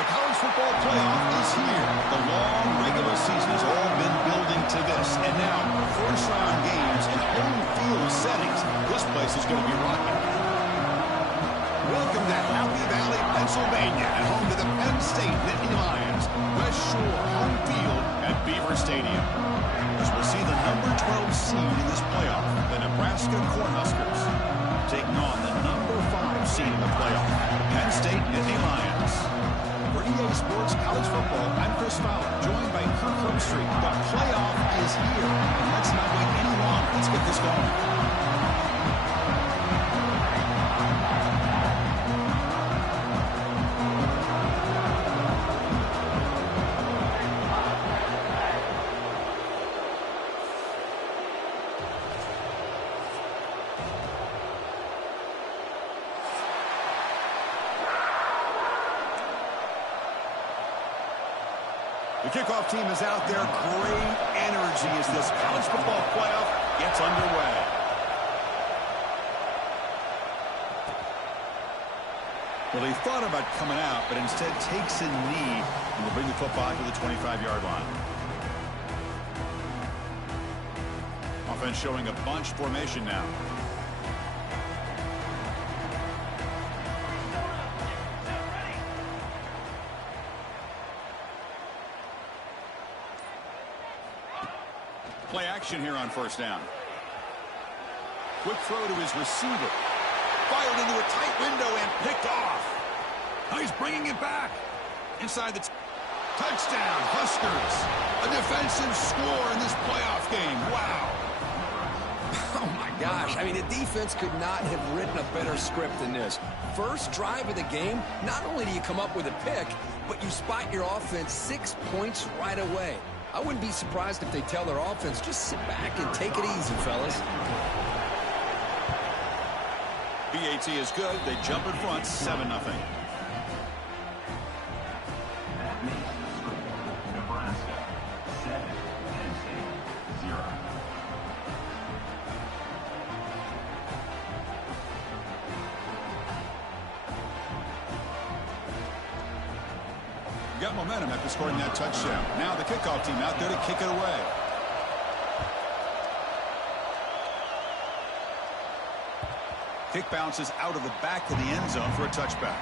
The college football playoff is here. The long regular season has all been building to this. And now, first-round games in home field settings. This place is going to be rocking. Welcome to Happy Valley, Pennsylvania, and home to the Penn State Nittany Lions. West Shore home field at Beaver Stadium. As we'll see the number 12 seed in this playoff, the Nebraska Cornhuskers, taking on the number 5 seed in the playoff, Penn State Nittany Lions. For EA Sports College Football, I'm Chris Fowler, joined by Kirk Herbstreit. The playoff is here, and let's not wait any longer. Let's get this going. The kickoff team is out there. Great energy as this college football playoff gets underway. Well, he thought about coming out, but instead takes a knee and will bring the football to the 25-yard line. Offense showing a bunch formation now. Play action here on first down. Quick throw to his receiver. Fired into a tight window and picked off. Now he's bringing it back. Inside the touchdown, Huskers. A defensive score in this playoff game. Wow. Oh, my gosh. I mean, the defense could not have written a better script than this. First drive of the game, not only do you come up with a pick, but you spot your offense 6 points right away. I wouldn't be surprised if they tell their offense, just sit back and take it easy, fellas. BAT is good. They jump in front, 7-0. Nebraska, 7, Penn State, 0. Got momentum after scoring that touchdown. Now the kickoff team out there to kick it away. Kick bounces out of the back of the end zone for a touchback.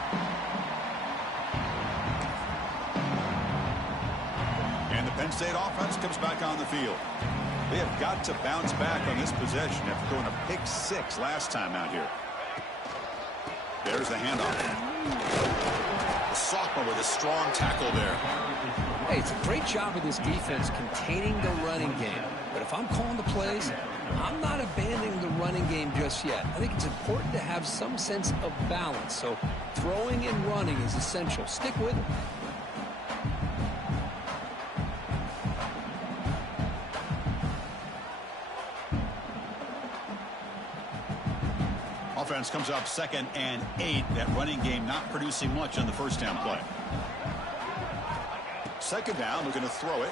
And the Penn State offense comes back on the field. They have got to bounce back on this possession after going a pick 6 last time out here. There's the handoff. The sophomore with a strong tackle there. Hey, it's a great job of this defense containing the running game. But if I'm calling the plays, I'm not abandoning the running game just yet. I think it's important to have some sense of balance. So throwing and running is essential. Stick with it. Offense comes up 2nd and 8. That running game not producing much on the first down play. 2nd down, looking to throw it.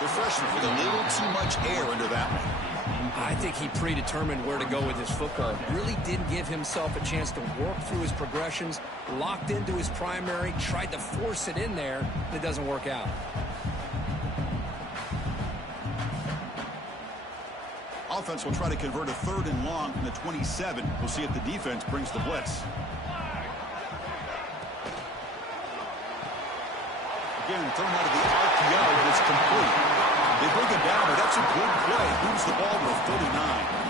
The freshman with a little too much air under that one. I think he predetermined where to go with his football. Really didn't give himself a chance to work through his progressions. Locked into his primary, tried to force it in there, and it doesn't work out. Offense will try to convert a 3rd and long from the 27. We'll see if the defense brings the blitz. Again, thrown out of the RPO is complete. They bring him down, but that's a good play. Moves the ball to the 39.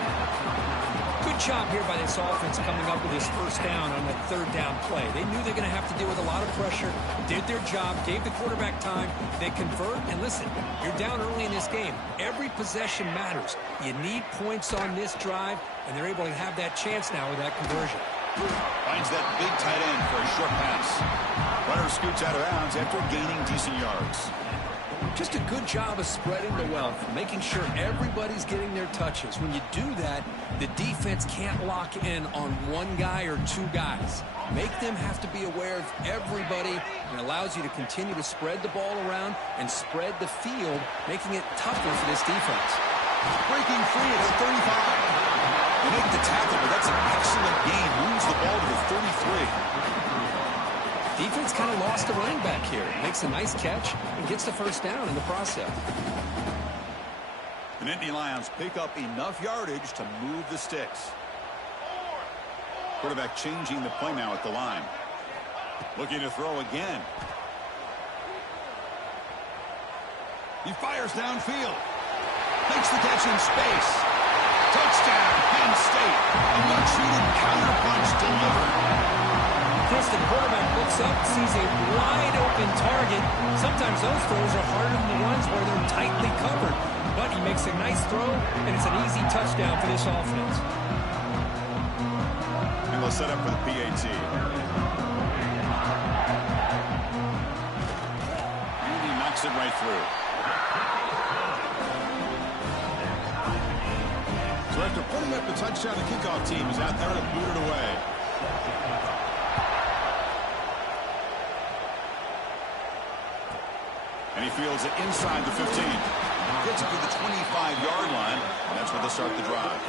Good job here by this offense coming up with his first down on that 3rd down play. They knew they're going to have to deal with a lot of pressure, did their job, gave the quarterback time. They convert, and listen, you're down early in this game. Every possession matters. You need points on this drive, and they're able to have that chance now with that conversion. Finds that big tight end for a short pass. Runner scoots out of bounds after gaining decent yards. Just a good job of spreading the wealth, making sure everybody's getting their touches. When you do that, the defense can't lock in on one guy or 2 guys. Make them have to be aware of everybody, and allows you to continue to spread the ball around and spread the field, making it tougher for this defense. Breaking free at the 35. They make the tackle, but that's an excellent gain. Moves the ball to the 33. Defense kind of lost a running back here. Makes a nice catch and gets the first down in the process. The Nittany Lions pick up enough yardage to move the sticks. Quarterback changing the play now at the line. Looking to throw again. He fires downfield. Makes the catch in space. Touchdown, Penn State. A much-needed counterpunch delivered. Chris, the quarterback looks up, sees a wide-open target. Sometimes those throws are harder than the ones where they're tightly covered. But he makes a nice throw, and it's an easy touchdown for this offense. And they'll set up for the PAT. And he knocks it right through. So after putting up the touchdown, the kickoff team is out there to boot it away. And he fields it inside the 15. Gets it to the 25-yard line, and that's where they'll start the drive.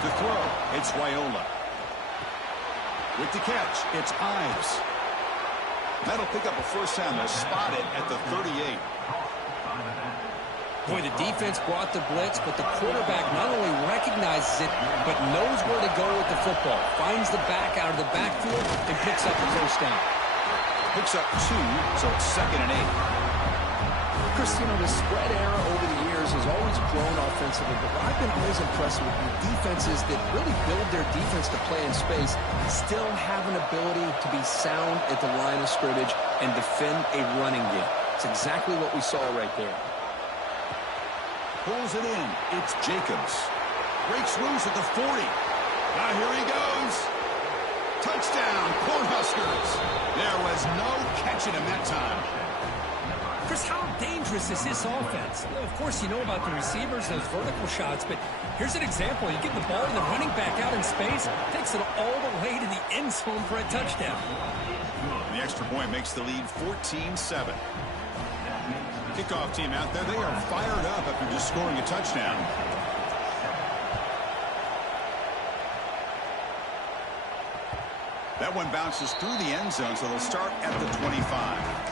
To throw, it's Wyola. With the catch, it's Ives. That'll pick up a first down. They'll spot it at the 38. Boy, the defense brought the blitz, but the quarterback not only recognizes it, but knows where to go with the football. Finds the back out of the backfield and picks up the first down. Picks up 2, so it's 2nd and 8. Chris, you know, the spread era over the years has always grown offensively, but what I've been always impressed with the defenses that really build their defense to play in space still have an ability to be sound at the line of scrimmage and defend a running game. It's exactly what we saw right there. Pulls it in. It's Jacobs. Breaks loose at the 40. Now here he goes. Touchdown, Cornhuskers. There was no catching him that time. Chris, how dangerous is this offense? Of course, you know about the receivers, those vertical shots, but here's an example. You get the ball and the running back out in space, takes it all the way to the end zone for a touchdown. The extra point makes the lead 14-7. Kickoff team out there, they are fired up after just scoring a touchdown. That one bounces through the end zone, so they'll start at the 25.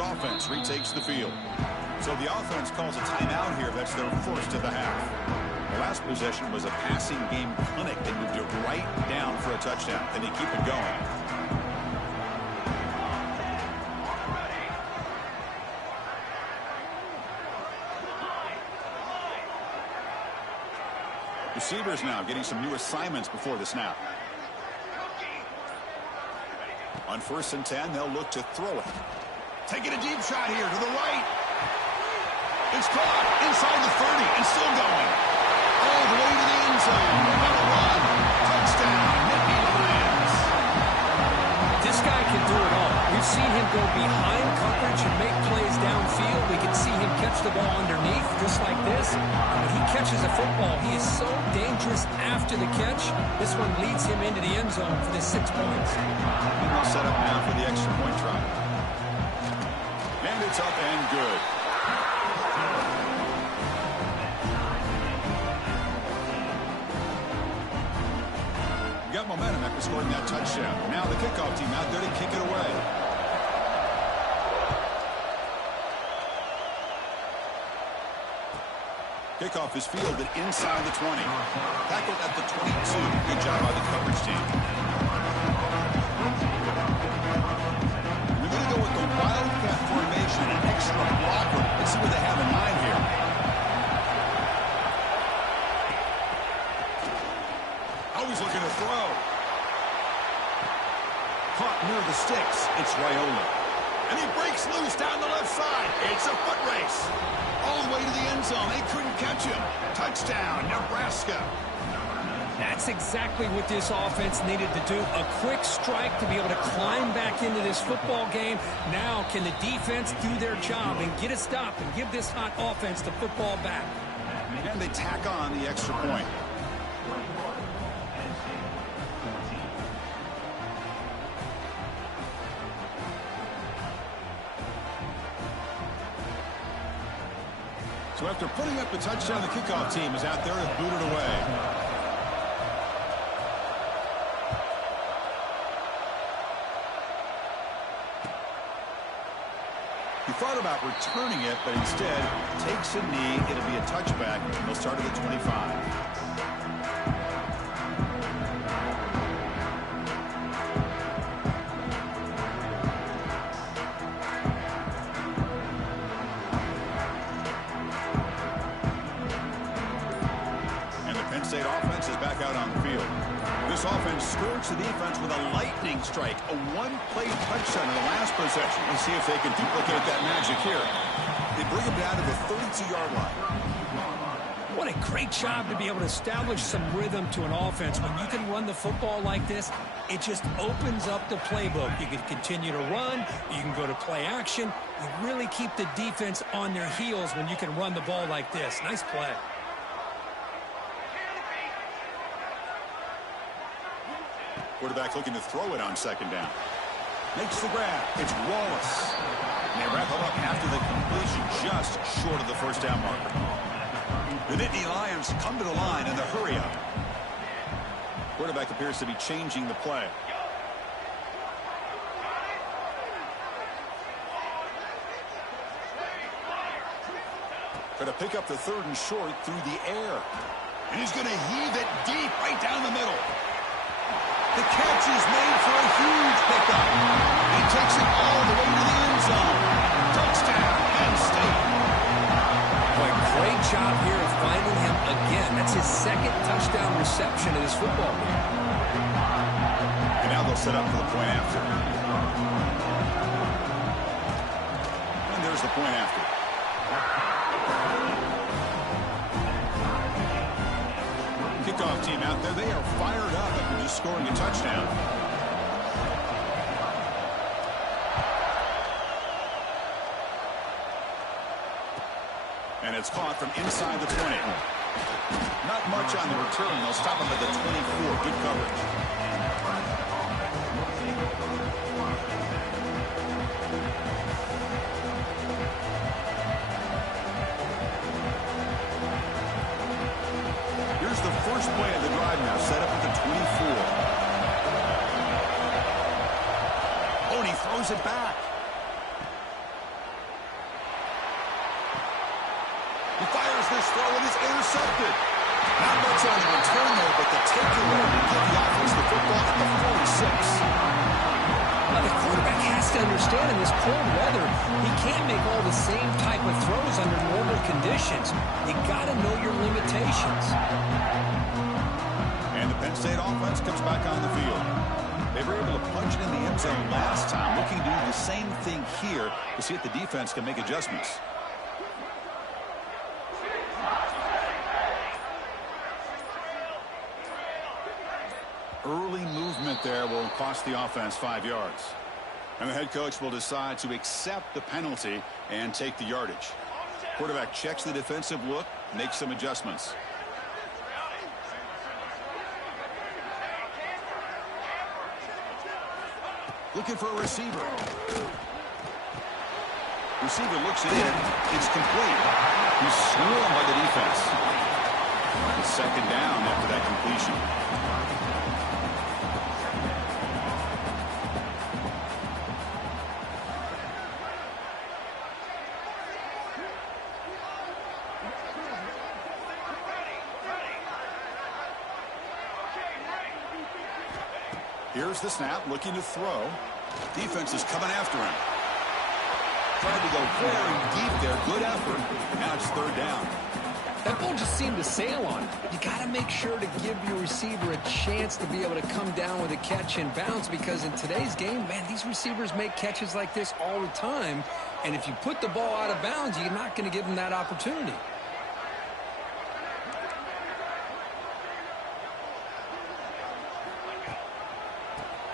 Offense retakes the field. So the offense calls a timeout here. That's their first of the half. The last possession was a passing game clinic. They moved it right down for a touchdown, and they keep it going. Receivers now getting some new assignments before the snap. On 1st and 10, they'll look to throw it. Taking a deep shot here to the right. It's caught inside the 30 and still going. All the way to the end zone. On a run. Touchdown, Nittany Lions. This guy can do it all. We've seen him go behind coverage and make plays downfield. We can see him catch the ball underneath just like this. When he catches a football, he is so dangerous after the catch. This one leads him into the end zone for the 6 points. And they'll set up now for the extra point try. And it's up and good. Got momentum after scoring that touchdown. Now the kickoff team out there to kick it away. Kickoff is fielded inside the 20. Tackled at the 22. Good job by the coverage team. We're going to go with the Wildcat formation, an extra blocker. Let's see what they have in mind here. Always looking to throw. Caught near the sticks. It's Raiola. And he breaks loose down the left side. It's a foot race. All the way to the end zone. They couldn't catch him. Touchdown, Nebraska. That's exactly what this offense needed to do. A quick strike to be able to climb back into this football game. Now can the defense do their job and get a stop and give this hot offense the football back? And they tack on the extra point. So after putting up the touchdown, the kickoff team is out there to boot it away. He thought about returning it, but instead takes a knee. It'll be a touchback, and they'll start at the 25. State offense is back out on the field. This offense skirts the defense with a lightning strike, a one-play touchdown in the last possession. Let's see if they can duplicate that magic here. They bring him down to the 32-yard line. What a great job to be able to establish some rhythm to an offense. When you can run the football like this, it just opens up the playbook. You can continue to run. You can go to play action. You really keep the defense on their heels when you can run the ball like this. Nice play. Quarterback looking to throw it on second down. Makes the grab. It's Wallace. And they wrap him up after the completion, just short of the first down marker. The Nittany Lions come to the line in the hurry-up. Quarterback appears to be changing the play. Try to pick up the third and short through the air. And he's going to heave it deep right down the middle. The catch is made for a huge pickup. He takes it all the way to the end zone. Touchdown, Penn State. Boy, great job here of finding him again. That's his second touchdown reception in this football game. And now they'll set up for the point after. And there's the point after. Kickoff team out there, they are fired up after just scoring a touchdown. And it's caught from inside the 20. Not much on the return. They'll stop him at the 24. Good coverage. Here's the first play of the drive now, set up at the 24. Oh, and he throws it back. He fires this throw, and it's intercepted. Not much on the return there, but the takeaway will give the offense the football at the 46. Now, the quarterback has to understand in this cold weather, he can't make all the same type of throws under normal conditions. You got to know your limitations. And the Penn State offense comes back on the field. They were able to punch it in the end zone last time, looking to do the same thing here to see if the defense can make adjustments. Early movement there will cost the offense 5 yards. And the head coach will decide to accept the penalty and take the yardage. Quarterback checks the defensive look, makes some adjustments. Looking for a receiver. Receiver looks it in. It's complete. He's swarmed by the defense. It's second down after that completion. Here's the snap, looking to throw. Defense is coming after him. Tried to go very deep there. Good effort. Now it's third down. That ball just seemed to sail on it. You got to make sure to give your receiver a chance to be able to come down with a catch and bounce, because in today's game, man, these receivers make catches like this all the time. And if you put the ball out of bounds, you're not going to give them that opportunity.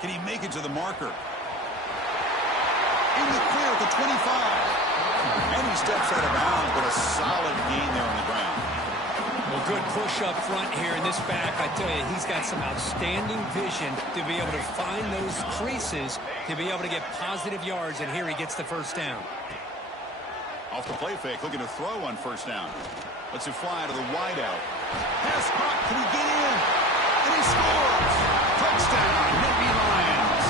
Can he make it to the marker? In the clear at the 25. And he steps out of bounds, but a solid gain there on the ground. Well, good push up front here in this back. I tell you, he's got some outstanding vision to be able to find those creases, to be able to get positive yards, and here he gets the first down. Off the play fake, looking to throw on first down. Lets it fly to the wideout. Pass caught, can he get in? And he scores! Touchdown, Nittany Lions!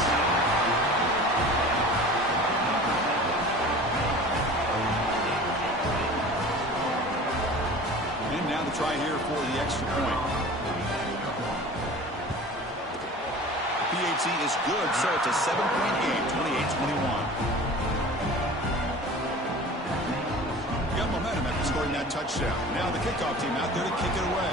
And now the try here for the extra point. PAT is good, so it's a 7-point game, 28-21. Got momentum after scoring that touchdown. Now the kickoff team out there to kick it away.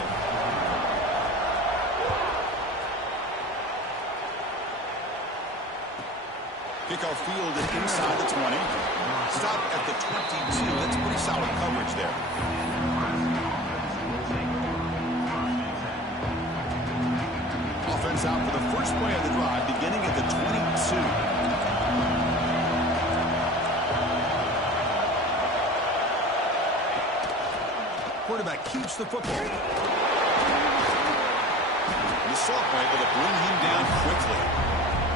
Kickoff fielded inside the 20. Stop at the 22. That's pretty solid coverage there. Offense out for the first play of the drive, beginning at the 22. Quarterback keeps the football. The sophomore able to bring him down quickly.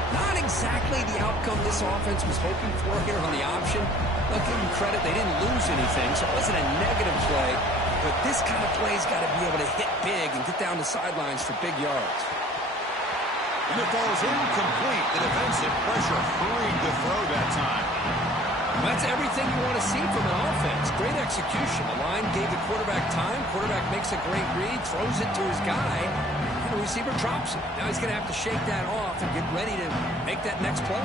Not exactly the outcome this offense was hoping for here on the option. I'll give them credit, they didn't lose anything, so it wasn't a negative play. But this kind of play's got to be able to hit big and get down the sidelines for big yards. And it falls incomplete. The defensive pressure hurried the throw that time. That's everything you want to see from an offense. Great execution. The line gave the quarterback time. Quarterback makes a great read, throws it to his guy, and the receiver drops it. Now he's going to have to shake that off and get ready to make that next play.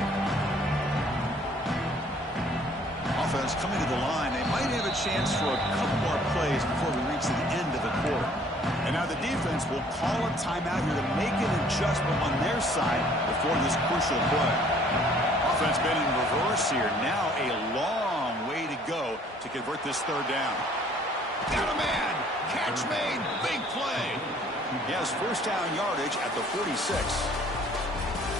Offense coming to the line. They might have a chance for a couple more plays before we reach the end of the quarter. And now the defense will call a timeout here to make an adjustment on their side before this crucial play. Offense been in reverse here. Now a long way to go to convert this third down. Got a man. Catch made. Big play. He has first down yardage at the 46.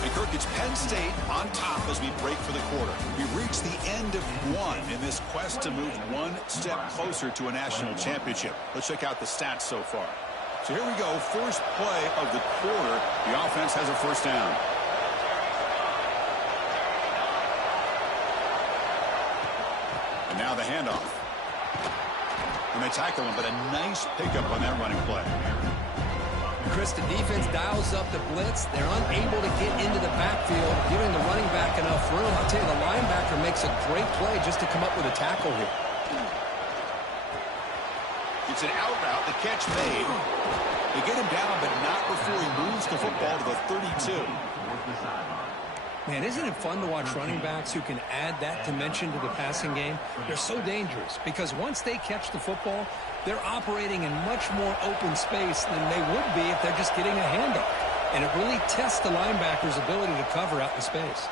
And Kirk, it's Penn State on top as we break for the quarter. We reach the end of one in this quest to move one step closer to a national championship. Let's check out the stats so far. So here we go. First play of the quarter. The offense has a first down. And now the handoff. And they tackle him, but a nice pickup on that running play. Chris, the defense dials up the blitz. They're unable to get into the backfield, giving the running back enough room. I'll tell you, the linebacker makes a great play just to come up with a tackle here. It's an out route. The catch made. They get him down, but not before he moves the football to the 32. Man, isn't it fun to watch running backs who can add that dimension to the passing game? They're so dangerous because once they catch the football, they're operating in much more open space than they would be if they're just getting a handoff. And it really tests the linebacker's ability to cover out in space.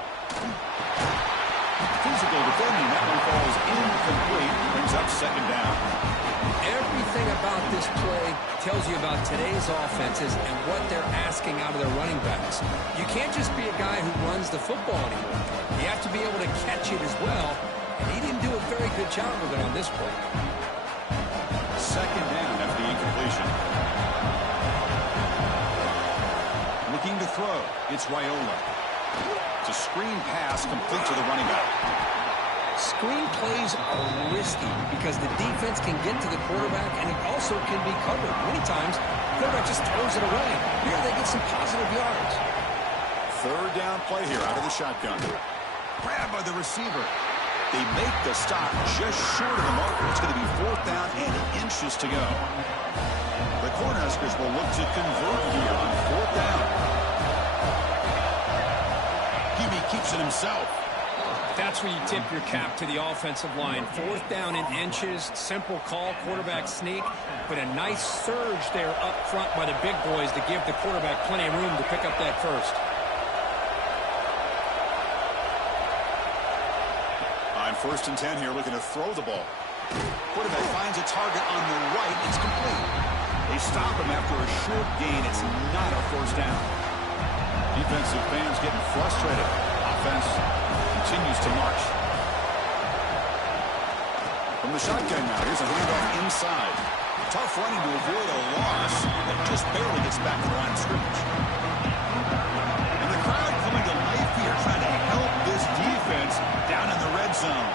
Physical defending. That one falls incomplete. Brings up second down. Everything about this play tells you about today's offenses and what they're asking out of their running backs. You can't just be a guy who runs the football anymore. You have to be able to catch it as well, and he didn't do a very good job with it on this play. Second down after the incompletion. Looking to throw. It's Raiola. It's a screen pass complete to the running back. Screen plays are risky because the defense can get to the quarterback and it also can be covered. Many times, the quarterback just throws it away. Here they get some positive yards. Third down play here out of the shotgun. Grabbed by the receiver. They make the stop just short of the marker. It's going to be fourth down and inches to go. The Cornhuskers will look to convert here on fourth down. Hebe keeps it himself. That's where you tip your cap to the offensive line. 4th down in inches, simple call, quarterback sneak, but a nice surge there up front by the big boys to give the quarterback plenty of room to pick up that first. On 1st and 10 here, looking to throw the ball. Quarterback finds a target on the right. It's complete. They stop him after a short gain. It's not a 1st down. Defensive fans getting frustrated. Offense continues to march. From the shotgun now, here's a handoff inside. Tough running to avoid a loss that just barely gets back to the line of scrimmage. And the crowd coming to life here, trying to help this defense down in the red zone.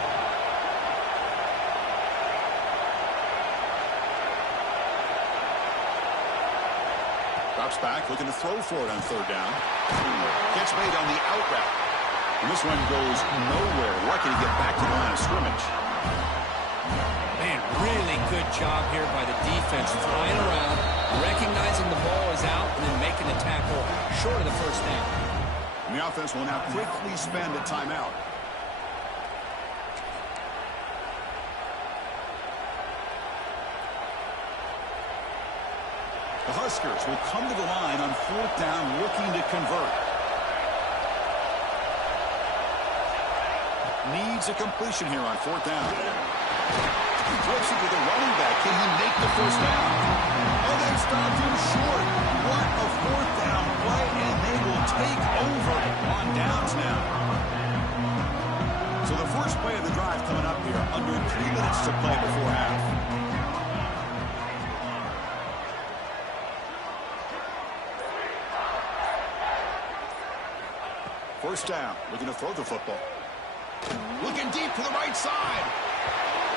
Drops back, looking to throw for it on 3rd down. Catch made on the out route. And this one goes nowhere. Lucky to get back to the line of scrimmage. Man, really good job here by the defense, flying around, recognizing the ball is out, and then making the tackle short of the 1st down. And the offense will now quickly spend a timeout. The Huskers will come to the line on 4th down, looking to convert. Needs a completion here on 4th down. He flips it to the running back. Can he make the 1st down? Oh, they stopped him short. What a 4th down play, and they will take over on downs now. So the first play of the drive coming up here. Under 3 minutes to play before half. 1st down, looking to throw the football. Looking deep to the right side.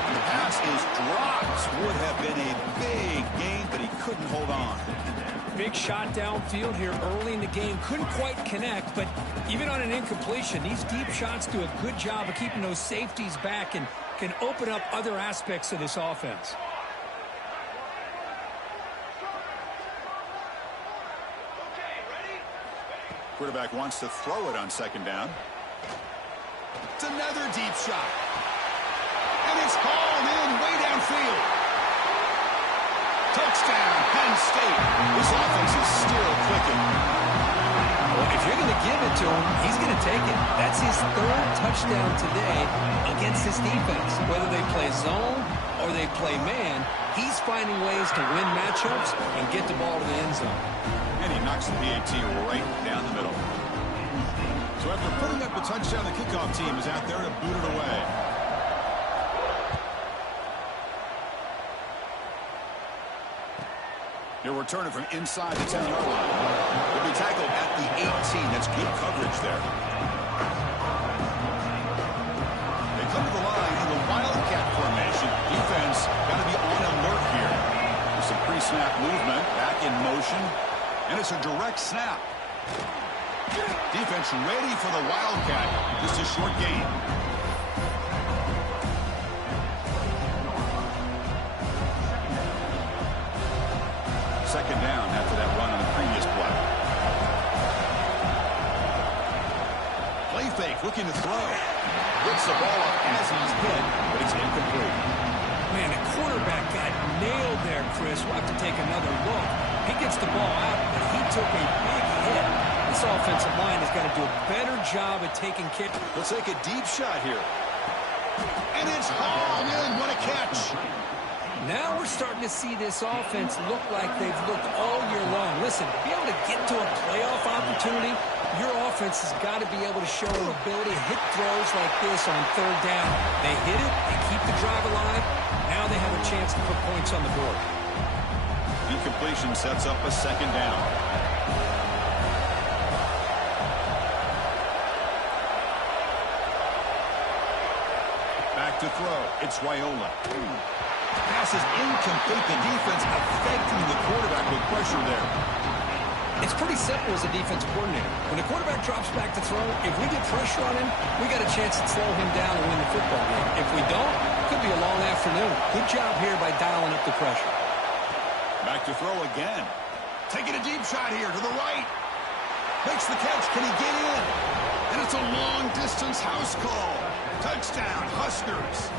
And the pass is dropped. Would have been a big gain, but he couldn't hold on. Big shot downfield here early in the game. Couldn't quite connect, but even on an incompletion, these deep shots do a good job of keeping those safeties back and can open up other aspects of this offense. Quarterback wants to throw it on 2nd down. It's another deep shot. And it's hauled in way downfield. Touchdown, Penn State. This offense is still clicking. Well, if you're going to give it to him, he's going to take it. That's his 3rd touchdown today against this defense. Whether they play zone or they play man, he's finding ways to win matchups and get the ball to the end zone. And he knocks the PAT right down the middle. So after putting up the touchdown, the kickoff team is out there to boot it away. He'll return it from inside the 10-yard line. He'll be tackled at the 18. That's good coverage there. They come to the line in the Wildcat formation. Defense got to be on alert here. There's some pre-snap movement, back in motion. And it's a direct snap. Defense ready for the Wildcat. Just a short gain. Second down after that run on the previous play. Play fake, looking to throw. Gets the ball up as he's hit, but it's incomplete. Man, the quarterback got nailed there, Chris. We'll have to take another look. He gets the ball out, but he took a big hit. This offensive line has got to do a better job at taking kick. Let's take a deep shot here. And it's hauled in. What a catch. Now we're starting to see this offense look like they've looked all year long. Listen, to be able to get to a playoff opportunity, your offense has got to be able to show an ability to hit throws like this on 3rd down. They hit it, they keep the drive alive. Now they have a chance to put points on the board. Incompletion sets up a 2nd down. Back to throw. It's Raiola. Pass is incomplete. The defense affecting the quarterback with pressure there. It's pretty simple as a defensive coordinator. When the quarterback drops back to throw, if we get pressure on him, we got a chance to slow him down and win the football game. If we don't, it could be a long afternoon. Good job here by dialing up the pressure. Back to throw again. Taking a deep shot here to the right. Makes the catch. Can he get in? And it's a long-distance house call. Touchdown, Huskers.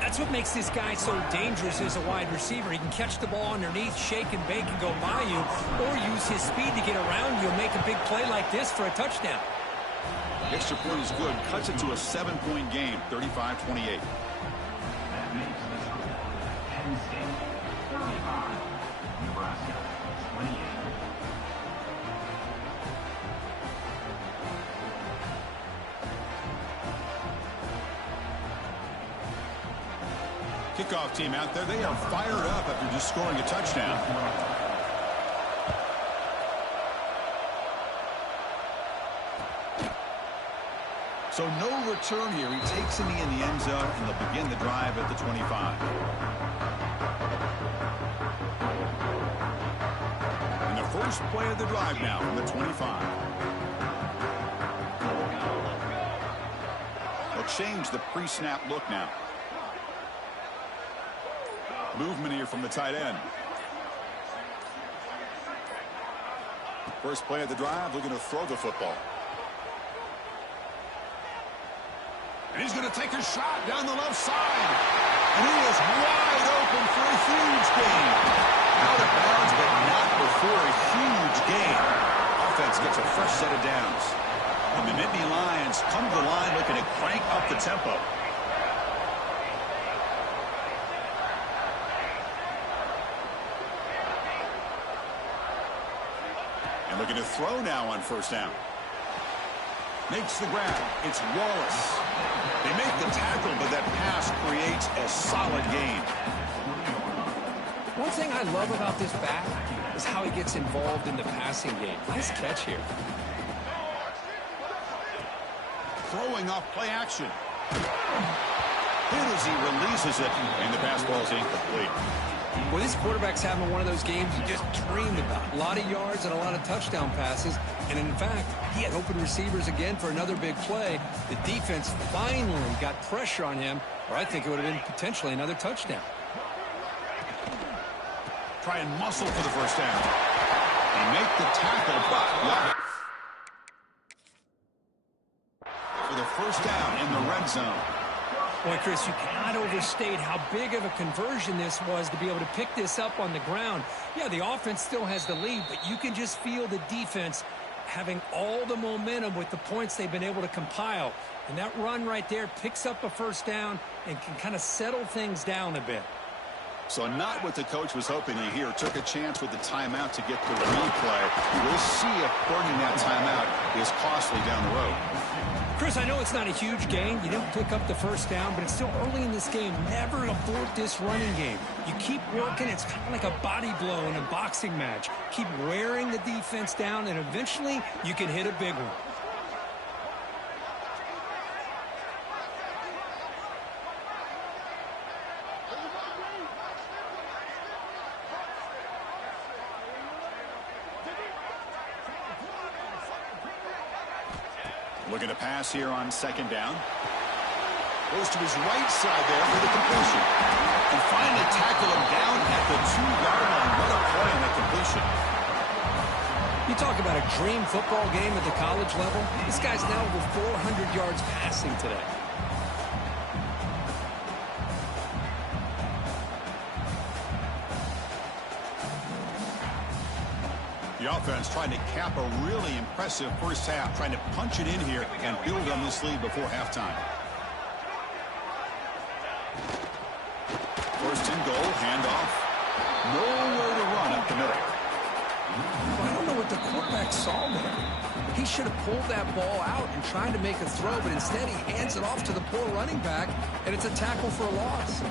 That's what makes this guy so dangerous as a wide receiver. He can catch the ball underneath, shake and bake and go by you, or use his speed to get around you and make a big play like this for a touchdown. The extra point is good. Cuts it to a 7-point game, 35-28. That makes the score Penn State 35, Nebraska 28. Kickoff team out there. They are fired up after just scoring a touchdown. So no return here. He takes a knee in the end zone, and they'll begin the drive at the 25. And the first play of the drive now from the 25. They'll change the pre-snap look now. Movement here from the tight end. First play of the drive, looking to throw the football. And he's going to take a shot down the left side. And he is wide open for a huge gain. Out of bounds, but not before a huge gain. Offense gets a fresh set of downs. And the Nittany Lions come to the line looking to crank up the tempo. Looking to throw now on first down. Makes the grab. It's Wallace. They make the tackle, but that pass creates a solid gain. One thing I love about this back is how he gets involved in the passing game. Nice catch here. Throwing off play action. Hit as he releases it, and the pass ball is incomplete. Well, this quarterback's having one of those games you just dreamed about. A lot of yards and a lot of touchdown passes. And in fact, he had open receivers again for another big play. The defense finally got pressure on him, or I think it would have been potentially another touchdown. Try and muscle for the first down. They make the tackle, but love it. For the first down in the red zone. Boy, Chris, you cannot overstate how big of a conversion this was to be able to pick this up on the ground. Yeah, the offense still has the lead, but you can just feel the defense having all the momentum with the points they've been able to compile. And that run right there picks up a first down and can kind of settle things down a bit. So not what the coach was hoping to hear. Took a chance with the timeout to get the replay. We'll see if burning that timeout is costly down the road. Chris, I know it's not a huge gain. You didn't pick up the first down, but it's still early in this game. Never abort this running game. You keep working. It's kind of like a body blow in a boxing match. Keep wearing the defense down, and eventually you can hit a big one. Looking to pass here on second down. Goes to his right side there for the completion. And finally tackle him down at the 2-yard line. What a play on that completion. You talk about a dream football game at the college level. This guy's now over 400 yards passing today. The offense trying to cap a really impressive first half, trying to punch it in here and build on this lead before halftime. First and goal, handoff. Nowhere to run up the middle. I don't know what the quarterback saw there. He should have pulled that ball out and tried to make a throw, but instead he hands it off to the poor running back, and it's a tackle for a loss.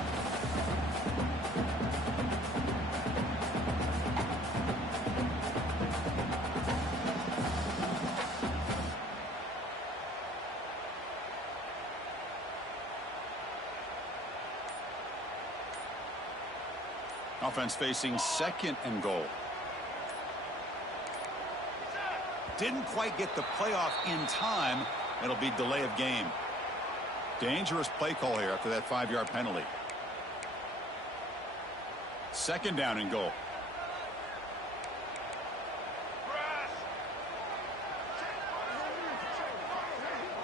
Offense facing second and goal. Didn't quite get the playoff in time. It'll be delay of game. Dangerous play call here after that 5-yard penalty. Second down and goal.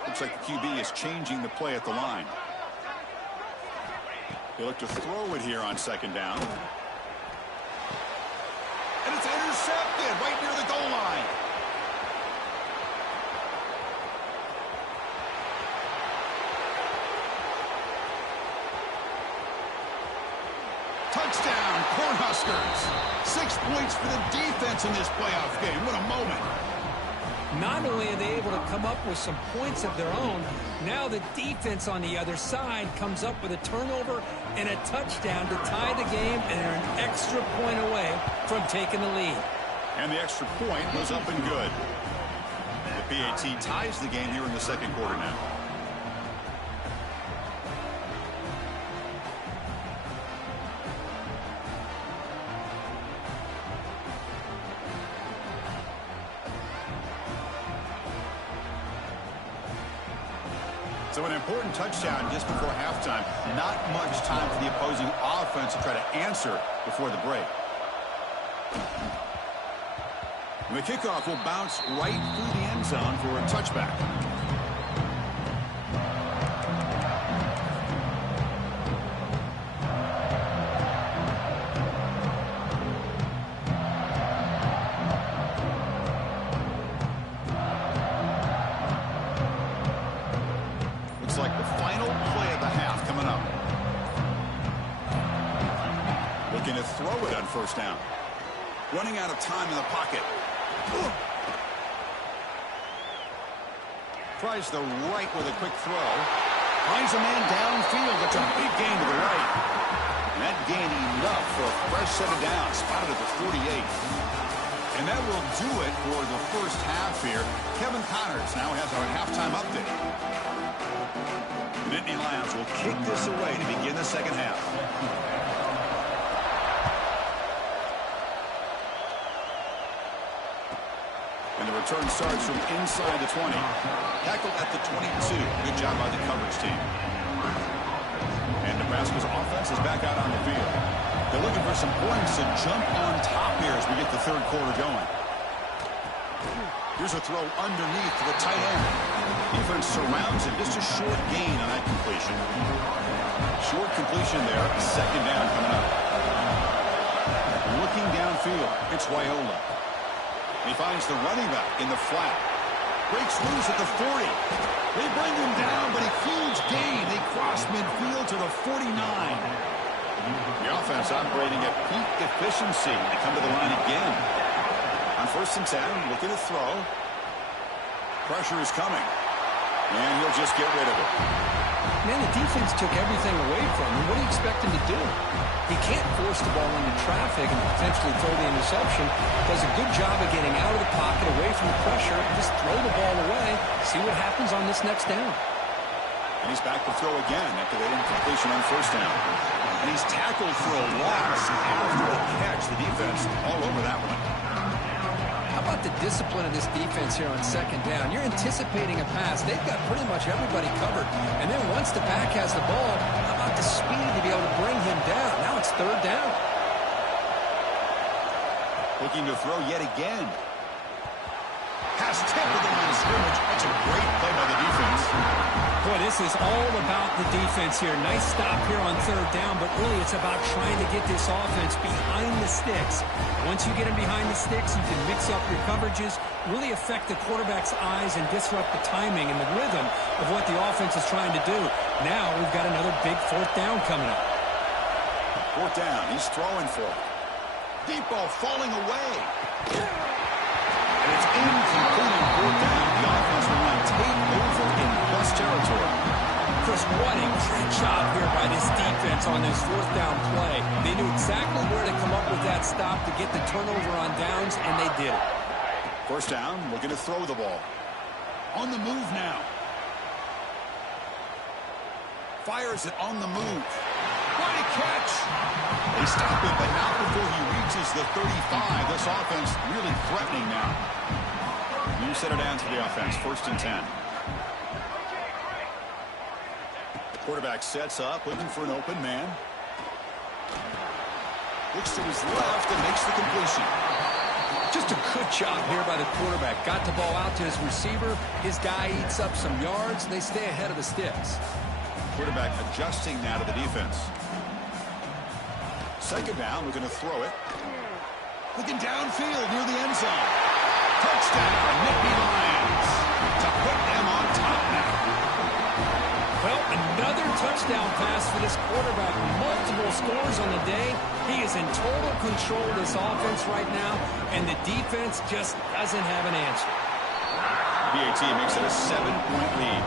The Looks like the QB is changing the play at the line. They look to throw it here on second down. And it's intercepted right near the goal line. Touchdown, Cornhuskers. 6 points for the defense in this playoff game. What a moment. Not only are they able to come up with some points of their own, now the defense on the other side comes up with a turnover and a touchdown to tie the game, and they're an extra point away from taking the lead. And the extra point was up and good. The PAT ties the game here in the second quarter now. So an important touchdown just before halftime. Not much time for the opposing offense to try to answer before the break. And the kickoff will bounce right through the end zone for a touchback. Like the final play of the half coming up. Looking to throw it on first down. Running out of time in the pocket. Tries the right with a quick throw. Finds a man downfield. That's a big gain to the right. And that gain enough for a fresh set of downs. Spotted at the 48. And that will do it for the first half here. Kevin Connors now has our halftime update. The Nittany Lions will kick this away to begin the second half. And the return starts from inside the 20. Tackled at the 22. Good job by the coverage team. And Nebraska's offense is back out on the field. They're looking for some points to jump on top here as we get the third quarter going. Here's a throw underneath to the tight end. Defense surrounds it. Just a short gain on that completion. Short completion there. Second down coming up. Looking downfield. It's Wyola. He finds the running back in the flat. Breaks loose at the 40. They bring him down, but a huge gain. They cross midfield to the 49. The offense operating at peak efficiency. They come to the line again. On 1st and 10, looking to throw. Pressure is coming. And he'll just get rid of it. Man, the defense took everything away from him. What do you expect him to do? He can't force the ball into traffic and potentially throw the interception. Does a good job of getting out of the pocket, away from the pressure, and just throw the ball away. See what happens on this next down. And he's back to throw again after that incompletion on 1st down. And he's tackled for a loss after the catch. The defense all over that one. How about the discipline of this defense here on 2nd down? You're anticipating a pass. They've got pretty much everybody covered. And then once the back has the ball, how about the speed to be able to bring him down? Now it's 3rd down. Looking to throw yet again. Pass tipped at the line of scrimmage. That's a great play by the defense. Boy, this is all about the defense here. Nice stop here on 3rd down, but really it's about trying to get this offense behind the sticks. Once you get them behind the sticks, you can mix up your coverages, really affect the quarterback's eyes and disrupt the timing and the rhythm of what the offense is trying to do. Now we've got another big 4th down coming up. 4th down. He's throwing for it. Deep ball falling away. And it's incomplete on 4th down. The offense will now take over in plus territory. Chris, what a great job here by this defense on this 4th down play. They knew exactly where to come up with that stop to get the turnover on downs, and they did it. 1st down, looking to throw the ball. On the move now. Fires it on the move. What a catch! They stop him, but not before he reaches the 35. This offense really threatening now. You set it down to the offense. 1st and 10. The quarterback sets up, looking for an open man. Looks to his left and makes the completion. Just a good job here by the quarterback. Got the ball out to his receiver. His guy eats up some yards. They stay ahead of the sticks. Quarterback adjusting now to the defense. Second down, we're going to throw it. Looking downfield near the end zone. Touchdown, Nittany Lions, to put them on top now. Well, another touchdown pass for this quarterback. Multiple scores on the day. He is in total control of this offense right now, and the defense just doesn't have an answer. PAT makes it a 7-point lead.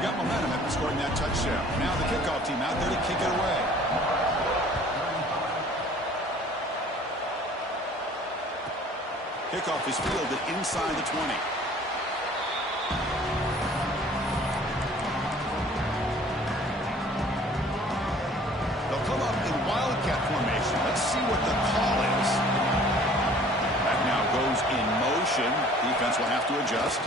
Got momentum after scoring that touchdown. Now the kickoff team out there to kick it away. Kickoff is fielded inside the 20. They'll come up in wildcat formation. Let's see what the call is. That now goes in motion. Defense will have to adjust.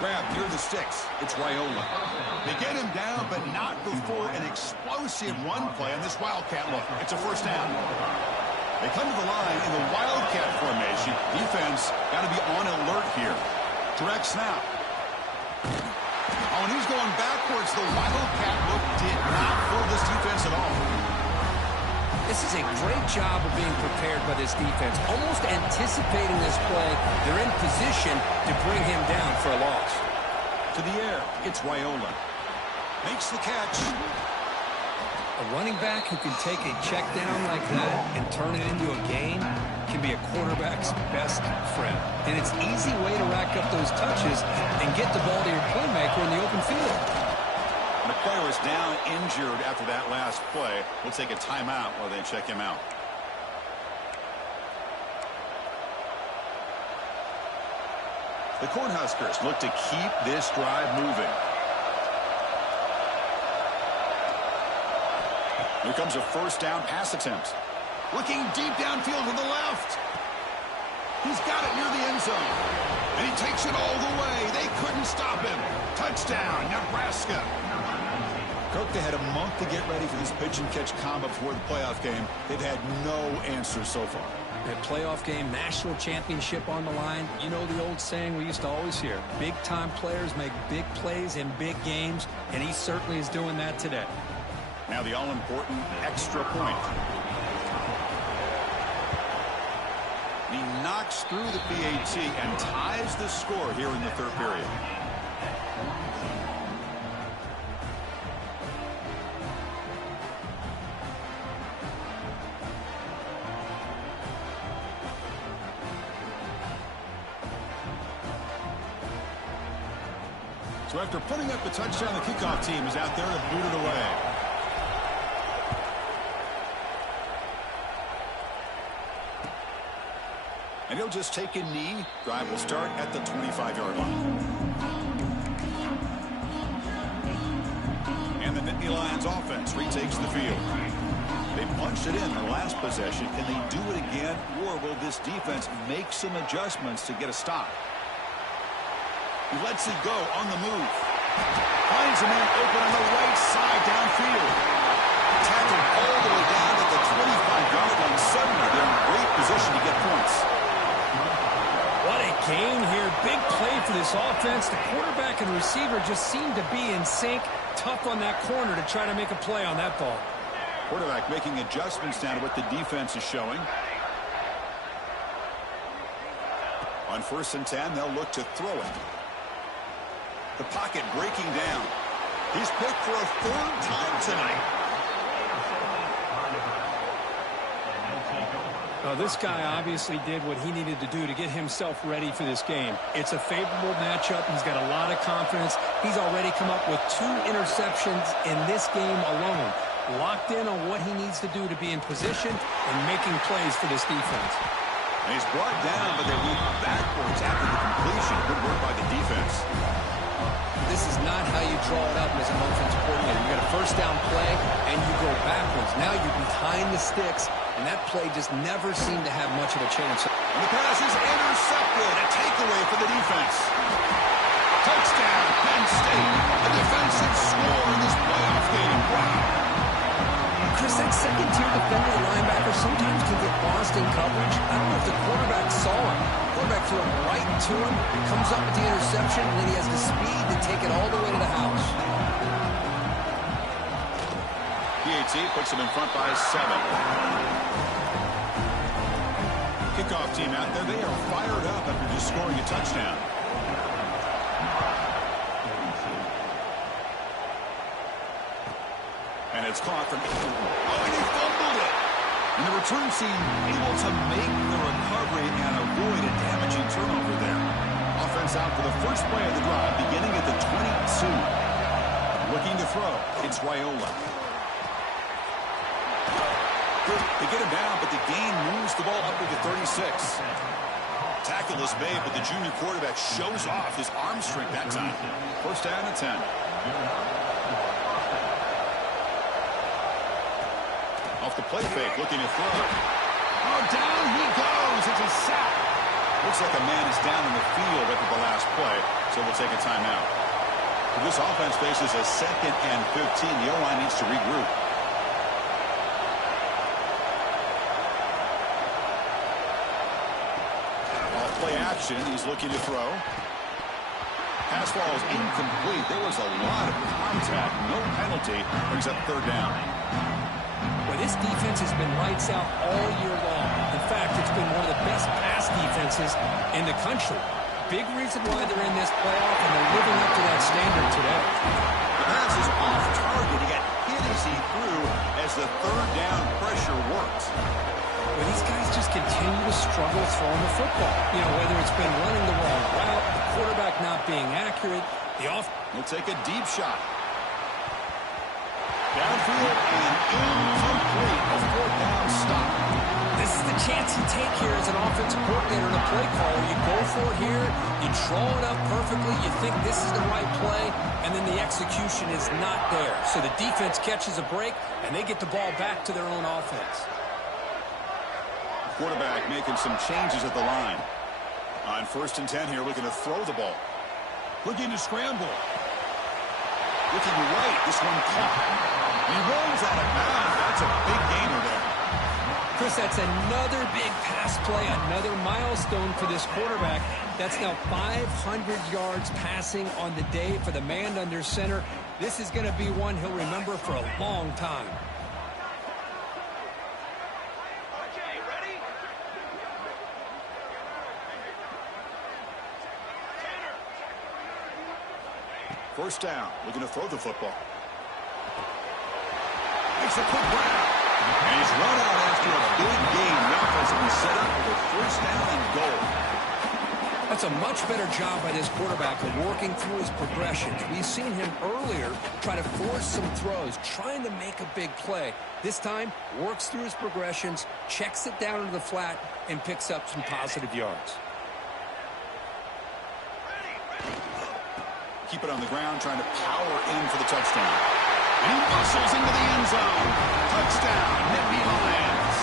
Grab near the sticks. It's Raiola. They get him down, but not before an explosive run play on this wildcat look. It's a first down. They come to the line in the wildcat formation. Defense got to be on alert here. Direct snap. Oh, and he's going backwards. The wildcat look did not fool this defense at all. This is a great job of being prepared by this defense. Almost anticipating this play. They're in position to bring him down for a loss. To the air, it's Raiola. Makes the catch. A running back who can take a check down like that and turn it into a gain can be a quarterback's best friend. And it's an easy way to rack up those touches and get the ball to your playmaker in the open field. The player is down injured after that last play. We'll take a timeout while they check him out. The Cornhuskers look to keep this drive moving. Here comes a first down pass attempt. Looking deep downfield to the left. He's got it near the end zone. And he takes it all the way. They couldn't stop him. Touchdown, Nebraska. Cook, they had a month to get ready for this pitch-and-catch combo before the playoff game. They've had no answers so far. A playoff game, national championship on the line. You know the old saying we used to always hear. Big-time players make big plays in big games, and he certainly is doing that today. Now the all-important extra point. He knocks through the PAT and ties the score here in the third period. So after putting up the touchdown, the kickoff team is out there to boot it away. And he'll just take a knee. Drive will start at the 25-yard line. And the Nittany Lions offense retakes the field. They punched it in the last possession. Can they do it again, or will this defense make some adjustments to get a stop? He lets it go on the move. Finds a man open on the right side downfield. Tackled all the way down to the 25-yard line. Suddenly, they're in great position to get points. What a gain here. Big play for this offense. The quarterback and receiver just seem to be in sync. Tough on that corner to try to make a play on that ball. Quarterback making adjustments now to what the defense is showing. On 1st and 10, they'll look to throw it. The pocket breaking down. He's picked for a third time tonight. This guy obviously did what he needed to do to get himself ready for this game. It's a favorable matchup. He's got a lot of confidence. He's already come up with 2 interceptions in this game alone. Locked in on what he needs to do to be in position and making plays for this defense. And he's brought down, but they move backwards after the completion. Good work by the defense. This is not how you draw it up as an offensive coordinator. You got a first down play, and you go backwards. Now you're behind the sticks, and that play just never seemed to have much of a chance. And the pass is intercepted. A takeaway for the defense. Touchdown, Penn State. A defensive score in this playoff game. Wow. Chris, that second-tier lost in coverage. I don't know if the quarterback saw him. The quarterback threw him right to him. Comes up with the interception, and then he has the speed to take it all the way to the house. PAT puts him in front by 7. Kickoff team out there, they are fired up after just scoring a touchdown. And it's caught from... Oh, and he fumbled it! And the return team able to make the recovery and avoid a damaging turnover there. Offense out for the first play of the drive, beginning at the 22. Looking to throw, it's Raiola. They get him down, but the gain moves the ball up to the 36. Tackle is made, but the junior quarterback shows off his arm strength that time. First down and 10. Off the play fake, looking to throw. Oh, down he goes. It's a sack. Looks like a man is down in the field after the last play, so we'll take a timeout. This offense faces a 2nd and 15. The O-line needs to regroup. Play action. He's looking to throw. Pass ball is incomplete. There was a lot of contact. No penalty. Brings up 3rd down. Well, this defense has been lights out all year long. In fact, it's been one of the best pass defenses in the country. Big reason why they're in this playoff, and they're living up to that standard today. The pass is off target. He got hit as he threw as the 3rd down pressure works. Well, these guys just continue to struggle throwing the football. You know, whether it's been running the wrong route, the quarterback not being accurate, He'll take a deep shot. Downfield and incomplete. A 4th down stop. This is the chance you take here as an offensive coordinator and a play caller. You go for it here, you draw it up perfectly, you think this is the right play, and then the execution is not there. So the defense catches a break, and they get the ball back to their own offense. Quarterback making some changes at the line. On 1st and 10 here, looking to throw the ball. Looking to scramble. Looking right, this one caught. He runs out of bounds. That's a big gainer there. Chris, that's another big pass play, another milestone for this quarterback. That's now 500 yards passing on the day for the man under center. This is going to be one he'll remember for a long time. First down, looking to throw the football. Makes a quick route. And he's run out after a big gain. The offense will be set up for the 1st down and goal. That's a much better job by this quarterback of working through his progressions. We've seen him earlier try to force some throws, trying to make a big play. This time, works through his progressions, checks it down into the flat, and picks up some positive yards. Keep it on the ground, trying to power in for the touchdown. And he muscles into the end zone. Touchdown, Nittany Lions.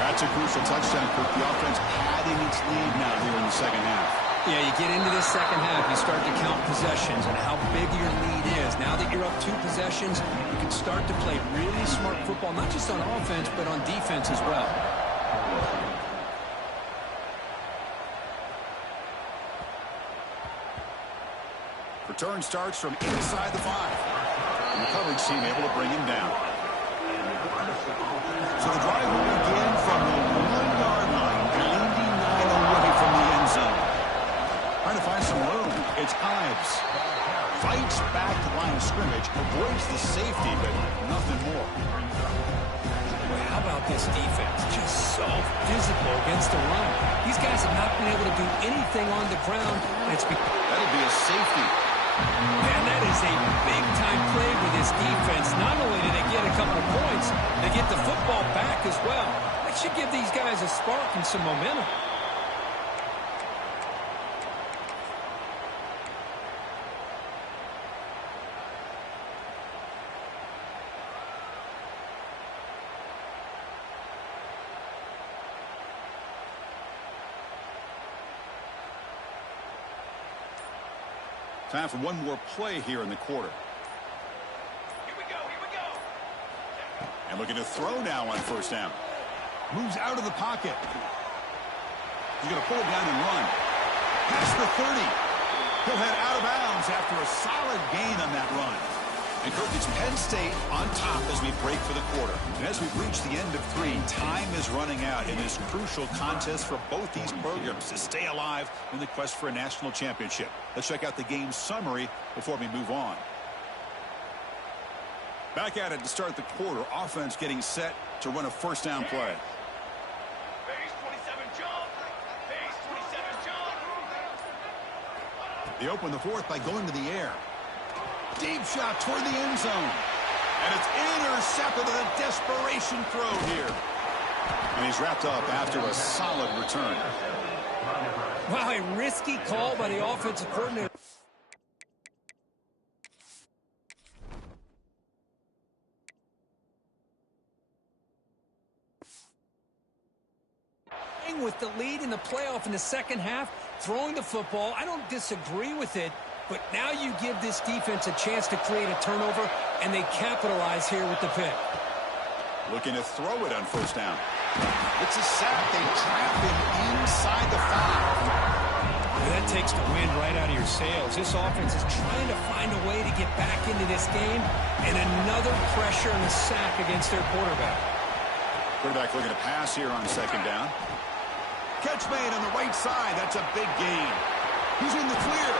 That's a crucial touchdown, Kirk. The offense padding its lead now here in the 2nd half. Yeah, you get into this 2nd half, you start to count possessions and how big your lead is. Now that you're up 2 possessions, you can start to play really smart football, not just on offense, but on defense as well. Return starts from inside the 5. And the coverage team able to bring him down. So the drive will begin from the 1-yard line, 99 away from the end zone. Trying to find some room. It's Ives. Fights back the line of scrimmage, avoids the safety, but nothing more. Boy, how about this defense? Just so physical against the run. These guys have not been able to do anything on the ground. And That'll be a safety. And that is a big-time play with this defense. Not only do they get a couple of points, they get the football back as well. That should give these guys a spark and some momentum. Time for one more play here in the quarter. Here we go. And looking to throw now on 1st down. Moves out of the pocket. He's going to pull it down and run. Past the 30. He'll head out of bounds after a solid gain on that run. And Kirk, it's Penn State on top as we break for the quarter. And as we reach the end of 3, time is running out in this crucial contest for both these programs to stay alive in the quest for a national championship. Let's check out the game summary before we move on. Back at it to start the quarter. Offense getting set to run a first down play. They open the fourth by going to the air. Deep shot toward the end zone. And it's intercepted in a desperation throw here. And he's wrapped up after a solid return. Wow, a risky call by the offensive coordinator. With the lead in the playoff in the second half, throwing the football, I don't disagree with it, but now you give this defense a chance to create a turnover, and they capitalize here with the pick. Looking to throw it on first down. It's a sack. They trap him inside the 5. That takes the wind right out of your sails. This offense is trying to find a way to get back into this game, and another pressure and a sack against their quarterback. Quarterback looking to pass here on second down. Catch made on the right side. That's a big gain. He's in the clear.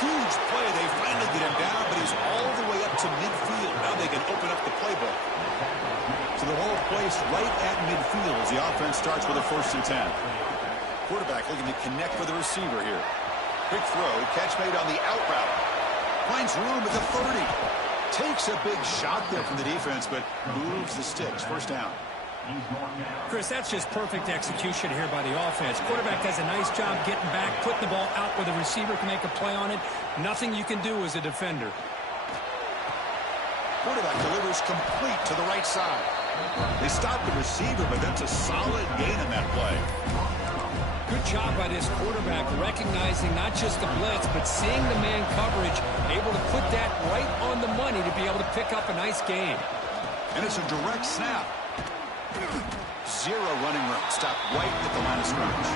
Huge play. They finally get him down, but he's all the way up to midfield. Now they can open up the playbook. So the whole place right at midfield as the offense starts with a 1st and 10. Quarterback looking to connect with the receiver here. Quick throw. Catch made on the out route. Finds room at the 30. Takes a big shot there from the defense, but moves the sticks. First down. Chris, that's just perfect execution here by the offense. Quarterback does a nice job getting back, putting the ball out where the receiver can make a play on it. Nothing you can do as a defender. Quarterback delivers complete to the right side. They stop the receiver, but that's a solid gain in that play. Good job by this quarterback recognizing not just the blitz, but seeing the man coverage, able to put that right on the money to be able to pick up a nice gain. And it's a direct snap. Zero running room. Stop right at the line of scrimmage.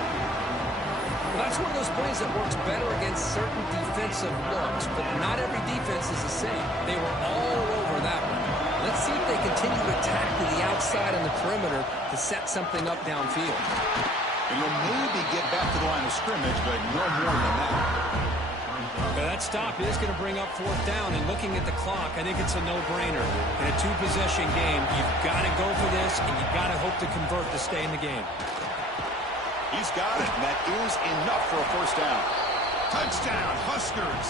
Well, that's one of those plays that works better against certain defensive looks, but not every defense is the same. They were all over that one. Let's see if they continue to attack to the outside on the perimeter to set something up downfield. And you'll maybe get back to the line of scrimmage, but no more than that. That stop is going to bring up 4th down, and looking at the clock, I think it's a no-brainer. In a 2-possession game, you've got to go for this, and you've got to hope to convert to stay in the game. He's got it, and that is enough for a 1st down. Touchdown, Huskers.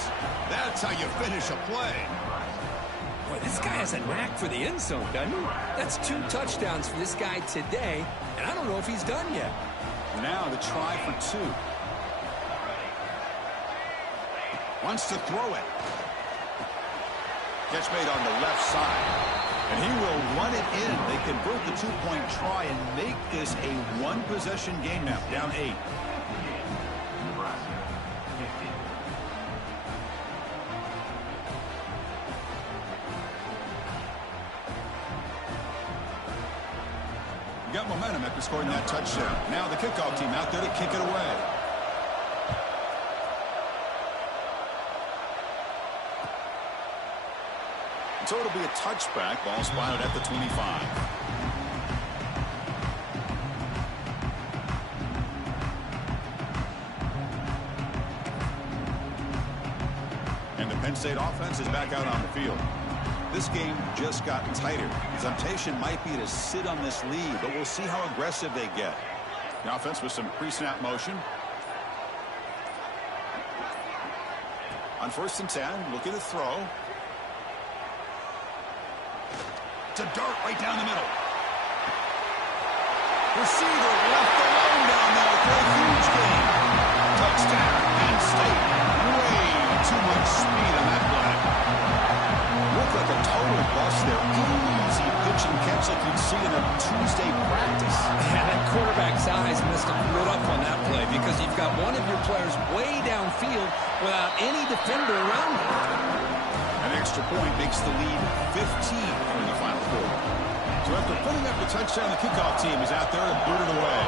That's how you finish a play. Boy, this guy has a knack for the end zone, doesn't he? That's 2 touchdowns for this guy today, and I don't know if he's done yet. Now the try for 2. Wants to throw it. Catch made on the left side. And he will run it in. They convert the 2-point try and make this a 1-possession game now. Down 8. Got momentum after scoring that touchdown. Now the kickoff team out there to kick it away. So it'll be a touchback. Ball spotted at the 25. And the Penn State offense is back out on the field. This game just got tighter. The temptation might be to sit on this lead, but we'll see how aggressive they get. The offense with some pre-snap motion. On 1st and 10, looking to throw. It's a dart right down the middle. Receiver left alone down there for a huge gain. Touchdown, Penn State. Way too much speed on that play. Looked like a total bust there. Easy pitch and catch like you'd see in a Tuesday practice. Yeah, that quarterback's eyes must have lit up on that play because you've got one of your players way downfield without any defender around him. An extra point makes the lead 15 in the final quarter. So after putting up the touchdown, the kickoff team is out there to boot it away.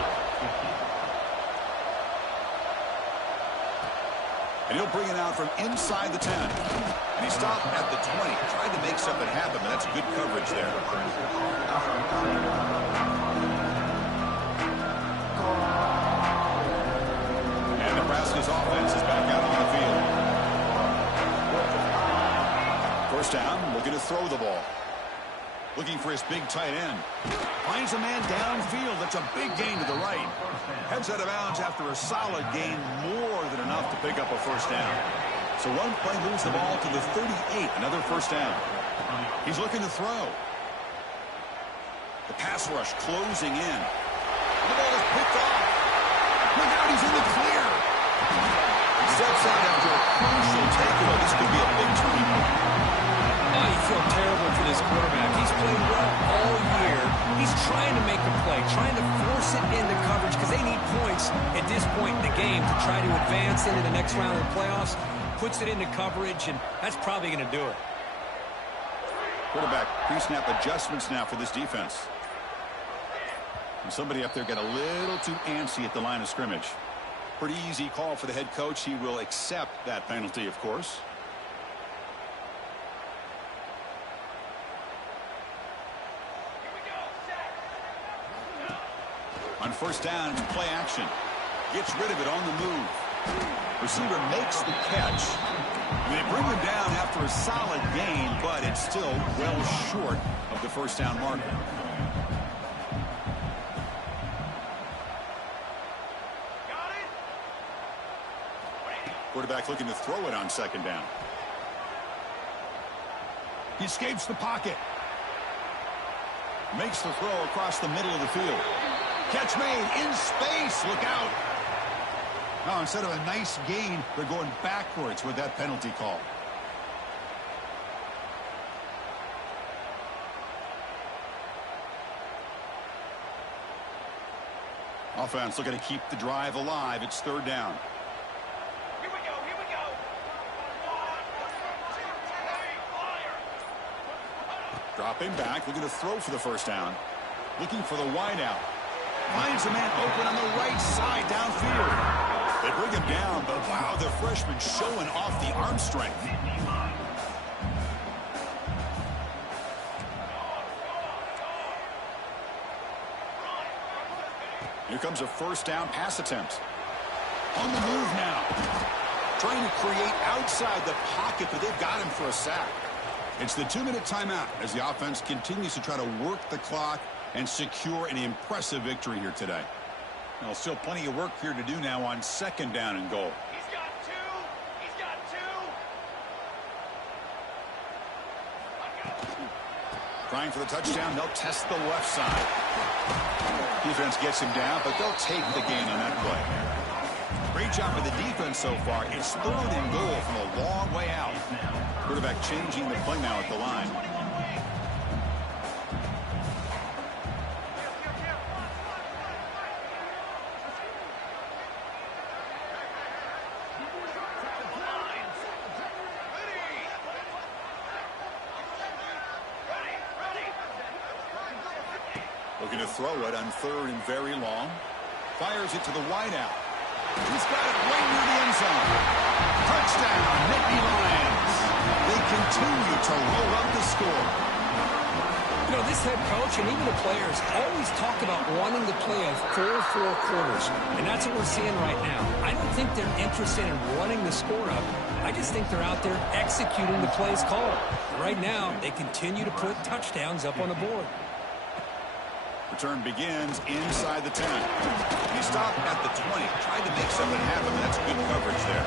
And he'll bring it out from inside the 10. And he stopped at the 20. Tried to make something happen, but that's good coverage there. And Nebraska's offense is back out on the field. First down, looking to throw the ball. Looking for his big tight end. Finds a man downfield. That's a big gain to the right. Heads out of bounds after a solid gain, more than enough to pick up a first down. So one play moves the ball to the 38. Another first down. He's looking to throw. The pass rush closing in. The ball is picked off. Look out, he's in the clear. Steps out after a crucial takeaway. This could be a big turning point. Oh, you feel terrible for this quarterback. He's played well all year. He's trying to make a play, trying to force it into coverage because they need points at this point in the game to try to advance into the next round of the playoffs. Puts it into coverage, and that's probably going to do it. Quarterback pre-snap adjustments now for this defense. And somebody up there got a little too antsy at the line of scrimmage. Pretty easy call for the head coach. He will accept that penalty, of course. On first down, it's play action. Gets rid of it on the move. Receiver makes the catch. And they bring him down after a solid gain, but it's still well short of the first down marker. Quarterback looking to throw it on second down. He escapes the pocket. Makes the throw across the middle of the field. Catch made in space. Look out. Now, instead of a nice gain, they're going backwards with that penalty call. Offense looking to keep the drive alive. It's third down. Here we go. Dropping back, looking to throw for the first down. Looking for the wide out. Finds a man open on the right side downfield. They bring him down, but wow, the freshman showing off the arm strength. Here comes a first down pass attempt. On the move now. Trying to create outside the pocket, but they've got him for a sack. It's the 2-minute timeout as the offense continues to try to work the clock and secure an impressive victory here today. Well, still plenty of work here to do now on second down and goal. He's got two. Trying for the touchdown, they'll test the left side. Defense gets him down, but they'll take the gain on that play. Great job of the defense so far. It's third and goal from a long way out. Quarterback changing the play now at the line. Looking to throw it on third and very long. Fires it to the wide out. He's got it right near the end zone. Touchdown, Nittany Lions. They continue to roll up the score. You know, this head coach and even the players always talk about wanting to play a full 4 quarters, and that's what we're seeing right now. I don't think they're interested in running the score up. I just think they're out there executing the plays called. Right now, they continue to put touchdowns up on the board. Return begins inside the 10. He stopped at the 20. Tried to make something happen, but that's good coverage there.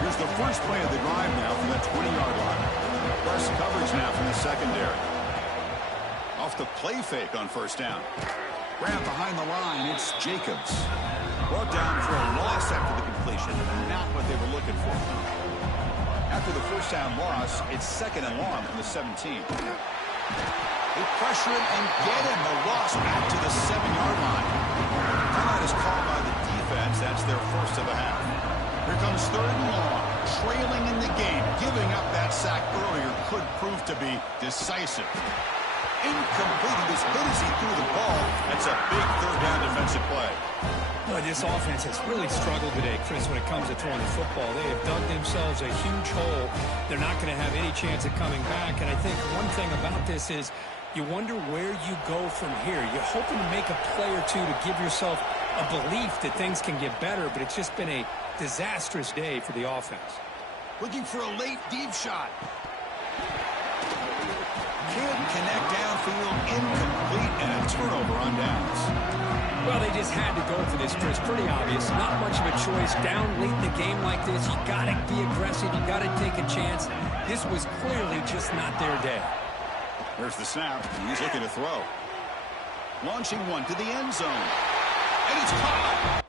Here's the first play of the drive now from the 20-yard line. Press coverage now from the secondary. Off the play fake on first down. Grab behind the line, it's Jacobs. Brought down for a loss after the completion. Not what they were looking for. After the first down loss, it's second and long from the 17. They pressure him and get him. The loss back to the 7-yard line. Timeout is called by the defense. That's their first of the half. Here comes 3rd and long. Trailing in the game. Giving up that sack earlier could prove to be decisive. Incomplete. He was hit as he threw the ball. That's a big 3rd down defensive play. Well, this offense has really struggled today, Chris, when it comes to throwing the football. They have dug themselves a huge hole. They're not going to have any chance of coming back. And I think one thing about this is you wonder where you go from here. You're hoping to make a play or two to give yourself a belief that things can get better, but it's just been a disastrous day for the offense. Looking for a late deep shot. Can't connect downfield, incomplete, and a turnover on downs. Well, they just had to go for this, Chris. Pretty obvious. Not much of a choice. Down late in the game like this, you got to be aggressive. You got to take a chance. This was clearly just not their day. There's the snap. He's looking to throw. Launching one to the end zone. And it's caught.